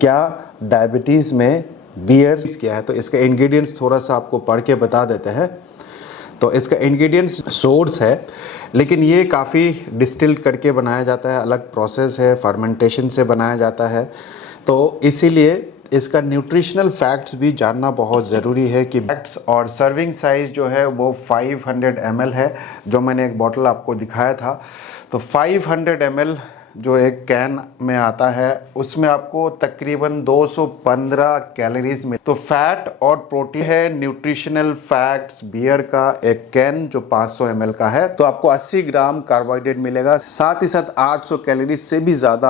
क्या डायबिटीज़ में बियर क्या है। तो इसका इंग्रेडिएंट्स थोड़ा सा आपको पढ़ के बता देते हैं। तो इसका इंग्रेडिएंट्स सोर्स है, लेकिन ये काफ़ी डिस्टिल्ड करके बनाया जाता है, अलग प्रोसेस है, फर्मेंटेशन से बनाया जाता है। तो इसीलिए इसका न्यूट्रिशनल फैक्ट्स भी जानना बहुत ज़रूरी है कि फैक्ट्स और सर्विंग साइज़ जो है वो 500 ml है, जो मैंने एक बॉटल आपको दिखाया था। तो 500 ml जो एक कैन में आता है उसमें आपको तकरीबन 215 कैलोरीज में। तो फैट और प्रोटीन है न्यूट्रिशनल फैक्ट्स बियर का एक कैन जो 500 ml का है, तो आपको 80 ग्राम कार्बोहाइड्रेट मिलेगा, साथ ही साथ 800 कैलोरी से भी ज़्यादा।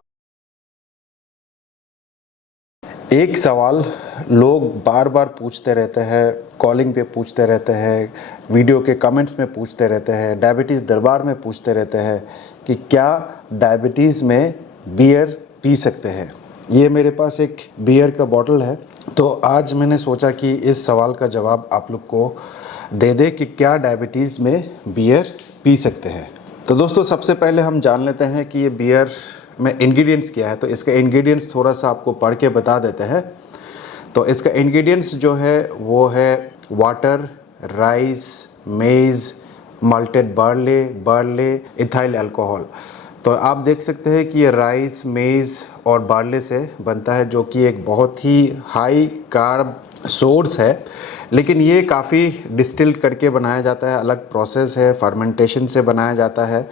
एक सवाल लोग बार बार पूछते रहते हैं, कॉलिंग पे पूछते रहते हैं, वीडियो के कमेंट्स में पूछते रहते हैं, डायबिटीज़ दरबार में पूछते रहते हैं कि क्या डायबिटीज़ में बियर पी सकते हैं। ये मेरे पास एक बियर का बॉटल है, तो आज मैंने सोचा कि इस सवाल का जवाब आप लोग को दे दे कि क्या डायबिटीज़ में बियर पी सकते हैं। तो दोस्तों, सबसे पहले हम जान लेते हैं कि ये बियर में इंग्रेडिएंट्स क्या है। तो इसका इंग्रेडिएंट्स थोड़ा सा आपको पढ़ के बता देते हैं। तो इसका इंग्रेडिएंट्स जो है वो है वाटर, राइस, मेज़, माल्टेड बार्ले, इथाइल अल्कोहल। तो आप देख सकते हैं कि ये राइस, मेज़ और बार्ले से बनता है, जो कि एक बहुत ही हाई कार्ब सोर्स है, लेकिन ये काफ़ी डिस्टिल्ड करके बनाया जाता है, अलग प्रोसेस है, फर्मेंटेशन से बनाया जाता है।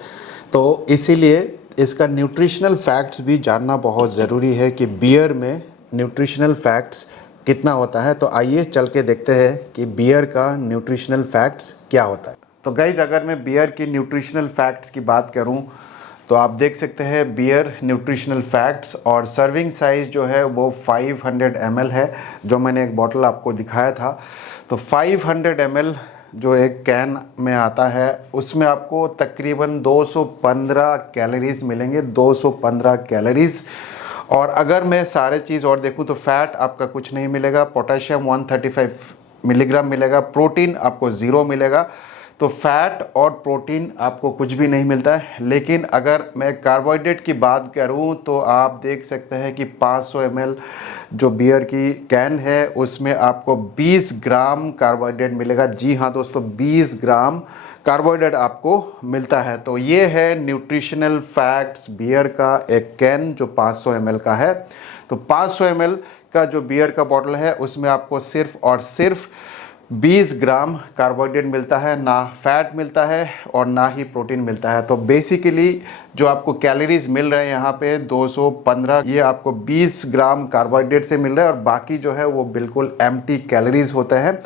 तो इसीलिए इसका न्यूट्रिशनल फैक्ट्स भी जानना बहुत ज़रूरी है कि बियर में न्यूट्रिशनल फैक्ट्स कितना होता है। तो आइए चल के देखते हैं कि बियर का न्यूट्रिशनल फैक्ट्स क्या होता है। तो गाइज़, अगर मैं बियर की न्यूट्रिशनल फैक्ट्स की बात करूं तो आप देख सकते हैं बियर न्यूट्रिशनल फैक्ट्स और सर्विंग साइज़ जो है वो 500 ml है, जो मैंने एक बॉटल आपको दिखाया था। तो 500 ml जो एक कैन में आता है उसमें आपको तकरीबन 215 कैलोरीज मिलेंगे, 215 कैलोरीज। और अगर मैं सारे चीज़ और देखूं तो फैट आपका कुछ नहीं मिलेगा, पोटेशियम 135 मिलीग्राम मिलेगा, प्रोटीन आपको 0 मिलेगा। तो फैट और प्रोटीन आपको कुछ भी नहीं मिलता है। लेकिन अगर मैं कार्बोहाइड्रेट की बात करूं तो आप देख सकते हैं कि 500 ml जो बियर की कैन है उसमें आपको 20 ग्राम कार्बोहाइड्रेट मिलेगा। जी हाँ दोस्तों, 20 ग्राम कार्बोहाइड्रेट आपको मिलता है। तो ये है न्यूट्रिशनल फैक्ट्स बियर का एक कैन जो 500 ml का है। तो 500 ml का जो बियर का बॉटल है उसमें आपको सिर्फ और सिर्फ 20 ग्राम कार्बोहाइड्रेट मिलता है, ना फैट मिलता है और ना ही प्रोटीन मिलता है। तो बेसिकली जो आपको कैलोरीज मिल रहे हैं यहाँ पे 215, ये आपको 20 ग्राम कार्बोहाइड्रेट से मिल रहा है और बाकी जो है वो बिल्कुल एम्प्टी कैलोरीज होते हैं,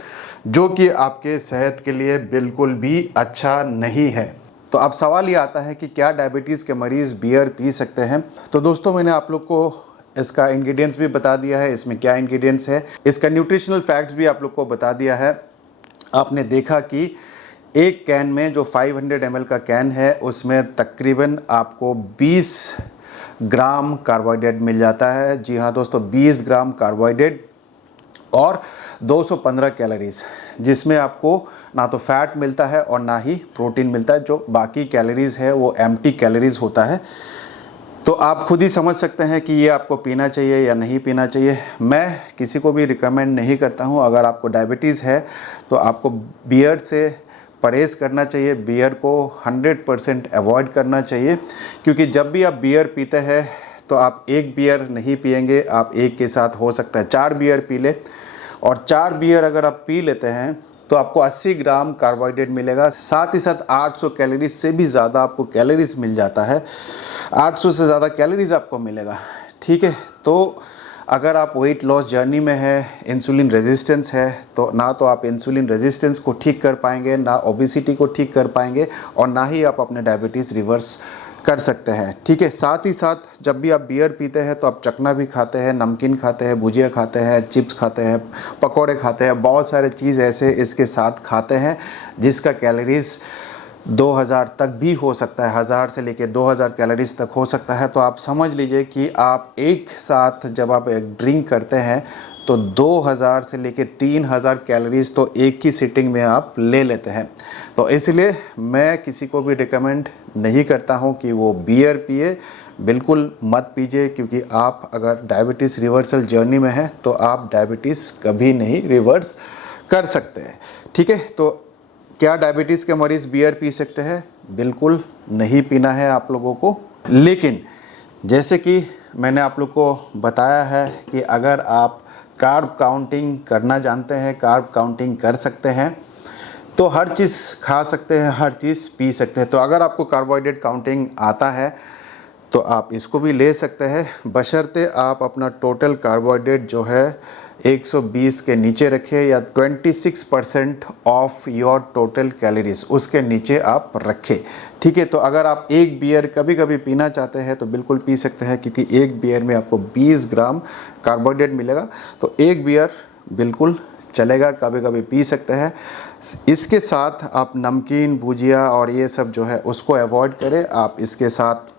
जो कि आपके सेहत के लिए बिल्कुल भी अच्छा नहीं है। तो अब सवाल ये आता है कि क्या डायबिटीज़ के मरीज़ बियर पी सकते हैं। तो दोस्तों, मैंने आप लोग को इसका इंग्रेडिएंट्स भी बता दिया है, इसमें क्या इंग्रेडिएंट्स है, इसका न्यूट्रिशनल फैक्ट्स भी आप लोग को बता दिया है। आपने देखा कि एक कैन में जो 500 ml का कैन है उसमें तकरीबन आपको 20 ग्राम कार्बोहाइड्रेट मिल जाता है। जी हाँ दोस्तों, 20 ग्राम कार्बोहाइड्रेट और 215 कैलोरीज, जिसमें आपको ना तो फैट मिलता है और ना ही प्रोटीन मिलता है। जो बाकी कैलोरीज है वो एम्प्टी कैलोरीज होता है। तो आप खुद ही समझ सकते हैं कि ये आपको पीना चाहिए या नहीं पीना चाहिए। मैं किसी को भी रिकमेंड नहीं करता हूँ। अगर आपको डायबिटीज़ है तो आपको बियर से परहेज़ करना चाहिए, बियर को 100% अवॉइड करना चाहिए, क्योंकि जब भी आप बियर पीते हैं तो आप एक बियर नहीं पिएंगे, आप एक के साथ हो सकता है 4 बियर पी ले। और 4 बियर अगर आप पी लेते हैं तो आपको 80 ग्राम कार्बोहाइड्रेट मिलेगा, साथ ही साथ 800 कैलोरी से भी ज़्यादा आपको कैलोरीज मिल जाता है, 800 से ज़्यादा कैलोरीज आपको मिलेगा। ठीक है, तो अगर आप वेट लॉस जर्नी में है, इंसुलिन रेजिस्टेंस है, तो ना तो आप इंसुलिन रेजिस्टेंस को ठीक कर पाएंगे, ना ओबेसिटी को ठीक कर पाएंगे और ना ही आप अपने डायबिटीज़ रिवर्स कर सकते हैं। ठीक है, साथ ही साथ जब भी आप बियर पीते हैं तो आप चखना भी खाते हैं, नमकीन खाते हैं, भुजिया खाते हैं, चिप्स खाते हैं, पकौड़े खाते हैं, बहुत सारे चीज़ ऐसे इसके साथ खाते हैं जिसका कैलोरीज 2000 तक भी हो सकता है, 1000 से लेके 2000 कैलोरीज तक हो सकता है। तो आप समझ लीजिए कि आप एक साथ जब आप एक ड्रिंक करते हैं तो 2000 से लेके 3000 कैलोरीज तो एक ही सिटिंग में आप ले लेते हैं। तो इसलिए मैं किसी को भी रिकमेंड नहीं करता हूं कि वो बियर पिए, बिल्कुल मत पीजिए, क्योंकि आप अगर डायबिटीज़ रिवर्सल जर्नी में हैं तो आप डायबिटीज़ कभी नहीं रिवर्स कर सकते हैं। ठीक है, तो क्या डायबिटीज़ के मरीज़ बियर पी सकते हैं? बिल्कुल नहीं पीना है आप लोगों को। लेकिन जैसे कि मैंने आप लोग को बताया है कि अगर आप कार्ब काउंटिंग करना जानते हैं, कार्ब काउंटिंग कर सकते हैं, तो हर चीज़ खा सकते हैं, हर चीज़ पी सकते हैं। तो अगर आपको कार्बोहाइड्रेट काउंटिंग आता है तो आप इसको भी ले सकते हैं, बशर्ते आप अपना टोटल कार्बोहाइड्रेट जो है 120 के नीचे रखें, या 26% ऑफ योर टोटल कैलोरीज उसके नीचे आप रखें। ठीक है, तो अगर आप एक बियर कभी कभी पीना चाहते हैं तो बिल्कुल पी सकते हैं, क्योंकि एक बियर में आपको 20 ग्राम कार्बोहाइड्रेट मिलेगा। तो एक बियर बिल्कुल चलेगा, कभी कभी पी सकते हैं। इसके साथ आप नमकीन, भुजिया और ये सब जो है उसको अवॉइड करें। आप इसके साथ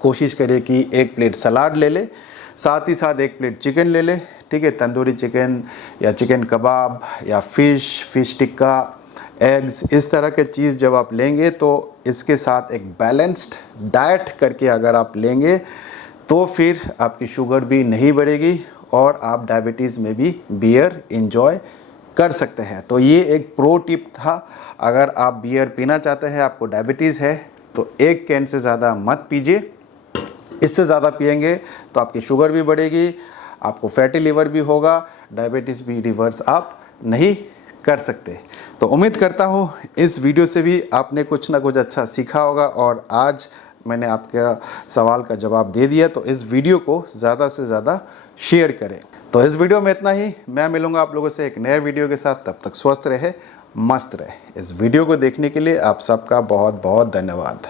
कोशिश करिए कि एक प्लेट सलाद ले ले, साथ ही साथ एक प्लेट चिकन ले ले। ठीक है, तंदूरी चिकन या चिकन कबाब या फिश टिक्का, एग्स, इस तरह के चीज़ जब आप लेंगे तो इसके साथ एक बैलेंस्ड डाइट करके अगर आप लेंगे तो फिर आपकी शुगर भी नहीं बढ़ेगी और आप डायबिटीज़ में भी बियर एंजॉय कर सकते हैं। तो ये एक प्रो टिप था। अगर आप बियर पीना चाहते हैं, आपको डायबिटीज़ है, तो एक कैन से ज़्यादा मत पीजिए। इससे ज़्यादा पिएंगे तो आपकी शुगर भी बढ़ेगी, आपको फैटी लिवर भी होगा, डायबिटीज़ भी रिवर्स आप नहीं कर सकते। तो उम्मीद करता हूँ इस वीडियो से भी आपने कुछ ना कुछ अच्छा सीखा होगा, और आज मैंने आपका सवाल का जवाब दे दिया। तो इस वीडियो को ज़्यादा से ज़्यादा शेयर करें। तो इस वीडियो में इतना ही। मैं मिलूँगा आप लोगों से एक नए वीडियो के साथ। तब तक स्वस्थ रहे, मस्त रहे। इस वीडियो को देखने के लिए आप सबका बहुत बहुत धन्यवाद।